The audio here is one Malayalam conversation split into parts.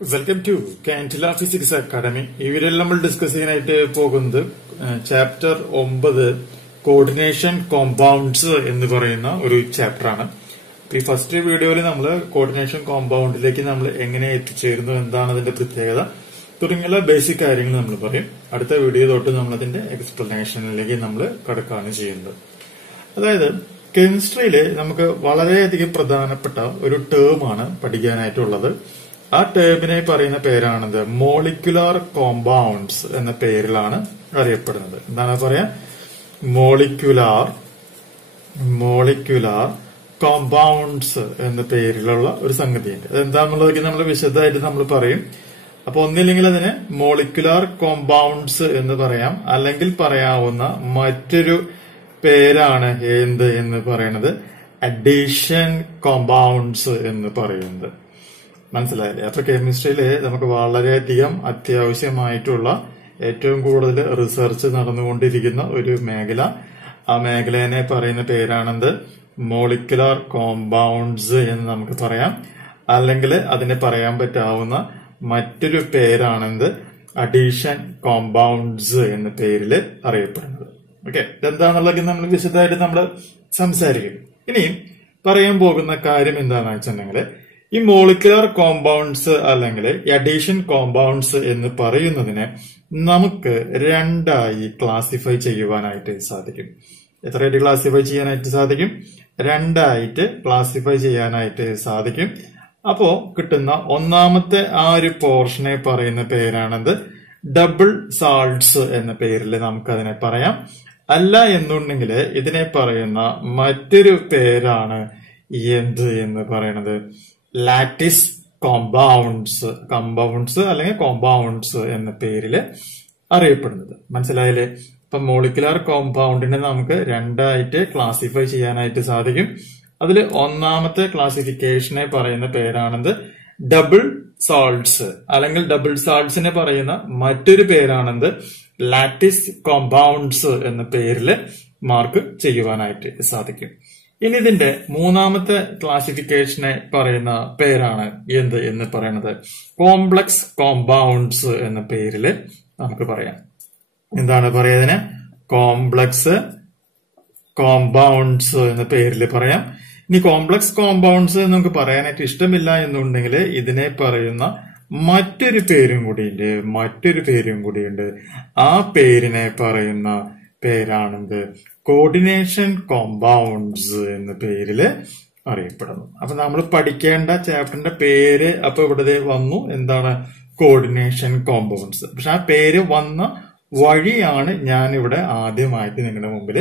Welcome to Cantilla Physics Academy. Here we will discuss chapter 9 Coordination Compounds in the chapter. The first video we coordination compound basic video explanation കെമിസ്ട്രിയിലെ നമുക്ക് വളരെയധികം പ്രധാനപ്പെട്ട ഒരു ടേമാണ് പഠിക്കാനായിട്ടുള്ളത്. ആ ടേമിനെ പറയുന്ന പേരാണത് മോളിക്യുലാർ കോമ്പൗണ്ട്സ് എന്ന പേരിലാണ് അറിയപ്പെടുന്നത്. എന്താണ് പറയാ? മോളിക്യുലാർ കോമ്പൗണ്ട്സ് എന്ന പേരിലുള്ള ഒരു സംഗതിയുണ്ട്. അതെന്താണെന്നുള്ളതൊക്കെ നമ്മൾ വിശദമായിട്ട് നമ്മൾ പറയും. അപ്പൊ ഒന്നില്ലെങ്കിൽ അതിന് മോളിക്യുലാർ കോമ്പൗണ്ട്സ് എന്ന് പറയാം, അല്ലെങ്കിൽ പറയാവുന്ന മറ്റൊരു പേരാണ് എന്ത് എന്ന് പറയുന്നത് അഡീഷൻ കോമ്പൗണ്ട്സ് എന്ന് പറയുന്നത്. മനസ്സിലായില്ലേ? അപ്പൊ കെമിസ്ട്രിയില് നമുക്ക് വളരെയധികം അത്യാവശ്യമായിട്ടുള്ള ഏറ്റവും കൂടുതൽ റിസർച്ച് നടന്നുകൊണ്ടിരിക്കുന്ന ഒരു മേഖല, ആ മേഖലയെ പറയുന്ന പേരാണെന്ത് മോളിക്യുലാർ കോമ്പൗണ്ട്സ് എന്ന് നമുക്ക് പറയാം, അല്ലെങ്കിൽ അതിനെ പറയാൻ പറ്റാവുന്ന മറ്റൊരു പേരാണെന്ത് അഡീഷൻ കോമ്പൗണ്ട്സ് എന്ന പേരിൽ അറിയപ്പെടുന്നത്. ഓക്കെ, ഇതെന്താന്നുള്ളത് നമ്മൾ വിശദമായിട്ട് നമ്മൾ സംസാരിക്കും. ഇനി പറയാൻ പോകുന്ന കാര്യം എന്താണെന്ന് വെച്ചിട്ടുണ്ടെങ്കിൽ ഈ മോളിക്യുലാർ കോമ്പൗണ്ട്സ് അല്ലെങ്കിൽ അഡീഷൻ കോമ്പൗണ്ട്സ് എന്ന് പറയുന്നതിനെ നമുക്ക് രണ്ടായി ക്ലാസിഫൈ ചെയ്യുവാനായിട്ട് സാധിക്കും. എത്രയായിട്ട് ക്ലാസിഫൈ ചെയ്യാനായിട്ട് സാധിക്കും? രണ്ടായിട്ട് ക്ലാസിഫൈ ചെയ്യാനായിട്ട് സാധിക്കും. അപ്പോ കിട്ടുന്ന ഒന്നാമത്തെ ആ ഒരു പോർഷനെ പറയുന്ന പേരാണത് ഡബിൾ സാൾട്ട്സ് എന്ന പേരിൽ നമുക്ക് അതിനെ പറയാം. അല്ല എന്നുണ്ടെങ്കിൽ ഇതിനെ പറയുന്ന മറ്റൊരു പേരാണ് എന്ത് എന്ന് പറയുന്നത് ലാറ്റിസ് കോമ്പൗണ്ട്സ് അല്ലെങ്കിൽ കോമ്പൗണ്ട്സ് എന്ന പേരിൽ അറിയപ്പെടുന്നത്. മനസ്സിലായില്ലേ? ഇപ്പൊ മോളിക്യുലാർ കോമ്പൗണ്ടിനെ നമുക്ക് രണ്ടായിട്ട് ക്ലാസിഫൈ ചെയ്യാനായിട്ട് സാധിക്കും. അതിൽ ഒന്നാമത്തെ ക്ലാസിഫിക്കേഷനെ പറയുന്ന പേരാണത് ഡബിൾ സാൾട്ട്സ്, അല്ലെങ്കിൽ ഡബിൾ സാൾട്ട്സിനെ പറയുന്ന മറ്റൊരു പേരാണെന്ത് ലാറ്റിസ് കോമ്പൗണ്ട്സ് എന്ന പേരിൽ മാർക്ക് ചെയ്യുവാനായിട്ട് സാധിക്കും. ഇനി ഇതിന്റെ മൂന്നാമത്തെ ക്ലാസിഫിക്കേഷനെ പറയുന്ന പേരാണ് എന്ത് എന്ന് പറയുന്നത് കോംപ്ലക്സ് കോമ്പൗണ്ട്സ് എന്ന പേരിൽ നമുക്ക് പറയാം. എന്താണ് പറയുന്നതിന്? കോംപ്ലക്സ് കോമ്പൗണ്ട്സ് എന്ന പേരിൽ പറയാം. ഇനി കോംപ്ലക്സ് കോമ്പൗണ്ട്സ് നമുക്ക് പറയാനായിട്ട് ഇഷ്ടമില്ല എന്നുണ്ടെങ്കിൽ ഇതിനെ പറയുന്ന മറ്റൊരു പേരും കൂടിയുണ്ട്. ആ പേരിനെ പറയുന്ന പേരാണെന്ത് കോർഡിനേഷൻ കോമ്പൗണ്ട്സ് എന്ന പേരിൽ അറിയപ്പെടുന്നു. അപ്പൊ നമ്മൾ പഠിക്കേണ്ട ചാപ്റ്ററിന്റെ പേര് അപ്പൊ ഇവിടെ വന്നു, എന്താണ് കോർഡിനേഷൻ കോമ്പൗണ്ട്സ്. പക്ഷെ ആ പേര് വന്ന വഴിയാണ് ഞാൻ ഇവിടെ ആദ്യമായിട്ട് നിങ്ങളുടെ മുമ്പിൽ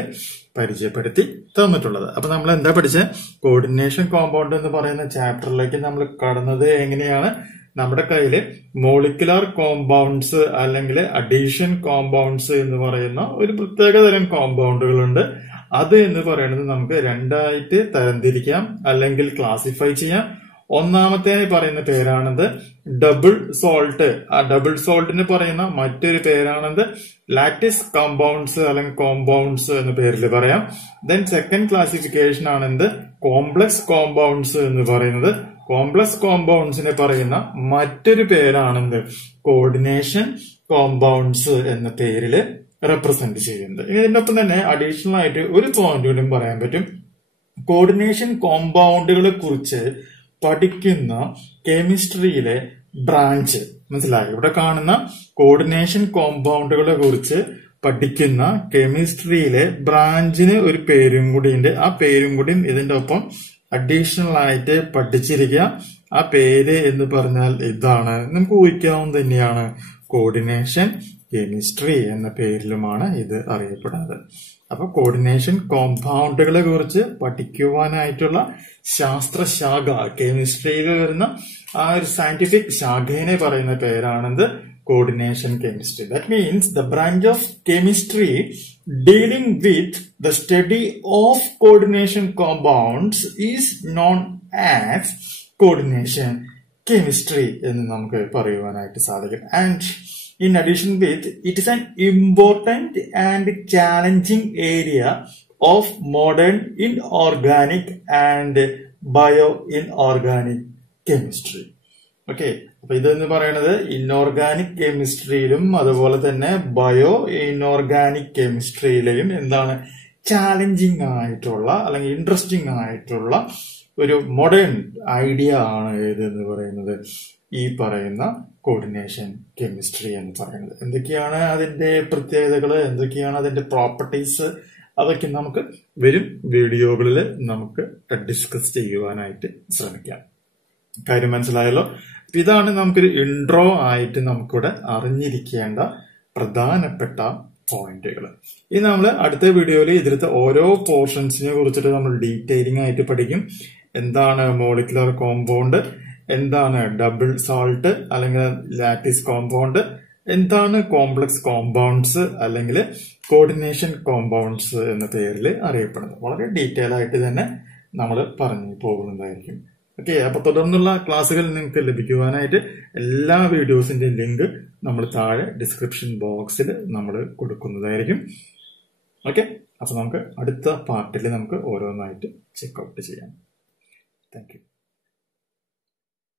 പരിചയപ്പെടുത്തി തന്നിട്ടുള്ളത്. അപ്പൊ നമ്മൾ എന്താ പഠിച്ചത്? കോർഡിനേഷൻ കോമ്പൗണ്ട് എന്ന് പറയുന്ന ചാപ്റ്ററിലേക്ക് നമ്മൾ കടന്നത് എങ്ങനെയാണ്? നമ്മുടെ കയ്യില് മോളിക്യുലാർ കോമ്പൗണ്ട്സ് അല്ലെങ്കിൽ അഡീഷൻ കോമ്പൗണ്ട്സ് എന്ന് പറയുന്ന ഒരു പ്രത്യേകതരം കോമ്പൗണ്ടുകളുണ്ട്. അത് എന്ന് പറയുന്നത് നമുക്ക് രണ്ടായിട്ട് തരംതിരിക്കാം അല്ലെങ്കിൽ ക്ലാസിഫൈ ചെയ്യാം. ഒന്നാമത്തേനെ പറയുന്ന പേരാണത് ഡബിൾ സോൾട്ട്. ആ ഡബിൾ സോൾട്ടിന് പറയുന്ന മറ്റൊരു പേരാണത് ലാറ്റിസ് കോമ്പൗണ്ട്സ് അല്ലെങ്കിൽ കോമ്പൗണ്ട്സ് എന്ന പേരിൽ പറയാം. ദെൻ സെക്കൻഡ് ക്ലാസിഫിക്കേഷൻ ആണെന്ത് കോംപ്ലക്സ് കോമ്പൗണ്ട്സ് എന്ന് പറയുന്നത്. കോംപ്ലക്സ് കോമ്പൗണ്ട്സിനെ പറയുന്ന മറ്റൊരു പേരാണെന്ത് കോർഡിനേഷൻ കോമ്പൗണ്ട്സ് എന്ന പേരിൽ റെപ്രസെന്റ് ചെയ്യുന്നത്. ഇതിന്റെ ഒപ്പം തന്നെ അഡീഷണൽ ആയിട്ട് ഒരു പോയിന്റ് കൂടി പറയാൻ പറ്റും. കോർഡിനേഷൻ കോമ്പൗണ്ടുകളെ കുറിച്ച് പഠിക്കുന്ന കെമിസ്ട്രിയിലെ ബ്രാഞ്ച്, മനസ്സിലായി? ഇവിടെ കാണുന്ന കോർഡിനേഷൻ കോമ്പൗണ്ടുകളെ കുറിച്ച് പഠിക്കുന്ന കെമിസ്ട്രിയിലെ ബ്രാഞ്ചിന് ഒരു പേരും കൂടി ഉണ്ട്. ആ പേരും കൂടി ഇതിന്റെ ഒപ്പം അഡീഷണൽ ആയിട്ട് പഠിച്ചിരിക്കുക. ആ പേര് എന്ന് പറഞ്ഞാൽ ഇതാണ്, നമുക്ക് ഊഹിക്കാവുന്ന തന്നെയാണ്, കോർഡിനേഷൻ കെമിസ്ട്രി എന്ന പേരിലുമാണ് ഇത് അറിയപ്പെടുന്നത്. അപ്പൊ കോർഡിനേഷൻ കോമ്പൗണ്ടുകളെ കുറിച്ച് പഠിക്കുവാനായിട്ടുള്ള ശാസ്ത്രശാഖ, കെമിസ്ട്രിയിൽ വരുന്ന ആ ഒരു സയന്റിഫിക് ശാഖയെ പറയുന്ന പേരാണെന്ത് coordination chemistry. That means the branch of chemistry dealing with the study of coordination compounds is known as coordination chemistry എന്ന് നമുക്ക് പറയുവാനായിട്ട് സാധിക്കും. And in addition with, it is an important and challenging area of modern inorganic and bio-inorganic chemistry. Okay, അപ്പൊ ഇതെന്ന് പറയുന്നത് ഇൻഓർഗാനിക് കെമിസ്ട്രിയിലും അതുപോലെ തന്നെ ബയോ ഇൻഓർഗാനിക് കെമിസ്ട്രിയിലെയും എന്താണ് ചാലഞ്ചിങ് ആയിട്ടുള്ള അല്ലെങ്കിൽ ഇൻട്രസ്റ്റിംഗ് ആയിട്ടുള്ള ഒരു മോഡേൺ ഐഡിയ ആണ് ഏതെന്ന് പറയുന്നത് ഈ പറയുന്ന കോർഡിനേഷൻ കെമിസ്ട്രി എന്ന് പറയുന്നത്. എന്തൊക്കെയാണ് അതിന്റെ പ്രത്യേകതകൾ, എന്തൊക്കെയാണ് അതിന്റെ പ്രോപ്പർട്ടീസ്, അതൊക്കെ നമുക്ക് വരും വീഡിയോകളിൽ നമുക്ക് ഡിസ്കസ് ചെയ്യുവാനായിട്ട് ശ്രമിക്കാം. കാര്യം മനസ്സിലായല്ലോ. ഇതാണ് നമുക്കൊരു ഇൻട്രോ ആയിട്ട് നമുക്കിവിടെ അറിഞ്ഞിരിക്കേണ്ട പ്രധാനപ്പെട്ട പോയിന്റുകൾ. ഇനി നമ്മൾ അടുത്ത വീഡിയോയിൽ ഇതിലത്തെ ഓരോ പോർഷൻസിനെ കുറിച്ചിട്ട് നമ്മൾ ഡീറ്റെയിലിംഗ് ആയിട്ട് പഠിക്കും. എന്താണ് മോളിക്കുലർ കോമ്പൗണ്ട്, എന്താണ് ഡബിൾ സാൾട്ട് അല്ലെങ്കിൽ ലാറ്റിസ് കോമ്പൗണ്ട്, എന്താണ് കോംപ്ലക്സ് കോമ്പൗണ്ട്സ് അല്ലെങ്കിൽ കോർഡിനേഷൻ കോമ്പൗണ്ട്സ് എന്ന പേരിൽ അറിയപ്പെടുന്നത്. വളരെ ഡീറ്റെയിൽ ആയിട്ട് തന്നെ നമ്മൾ പറഞ്ഞു പോകുന്നതായിരിക്കും. ഓക്കെ, അപ്പൊ തുടർന്നുള്ള ക്ലാസ്സുകൾ നിങ്ങൾക്ക് ലഭിക്കുവാനായിട്ട് എല്ലാ വീഡിയോസിന്റെയും ലിങ്ക് നമ്മൾ താഴെ ഡിസ്ക്രിപ്ഷൻ ബോക്സിൽ നമ്മൾ കൊടുക്കുന്നതായിരിക്കും. ഓക്കെ, അപ്പൊ നമുക്ക് അടുത്ത പാർട്ടിൽ നമുക്ക് ഓരോന്നായിട്ട് ചെക്ക് ഔട്ട് ചെയ്യാം. Thank you.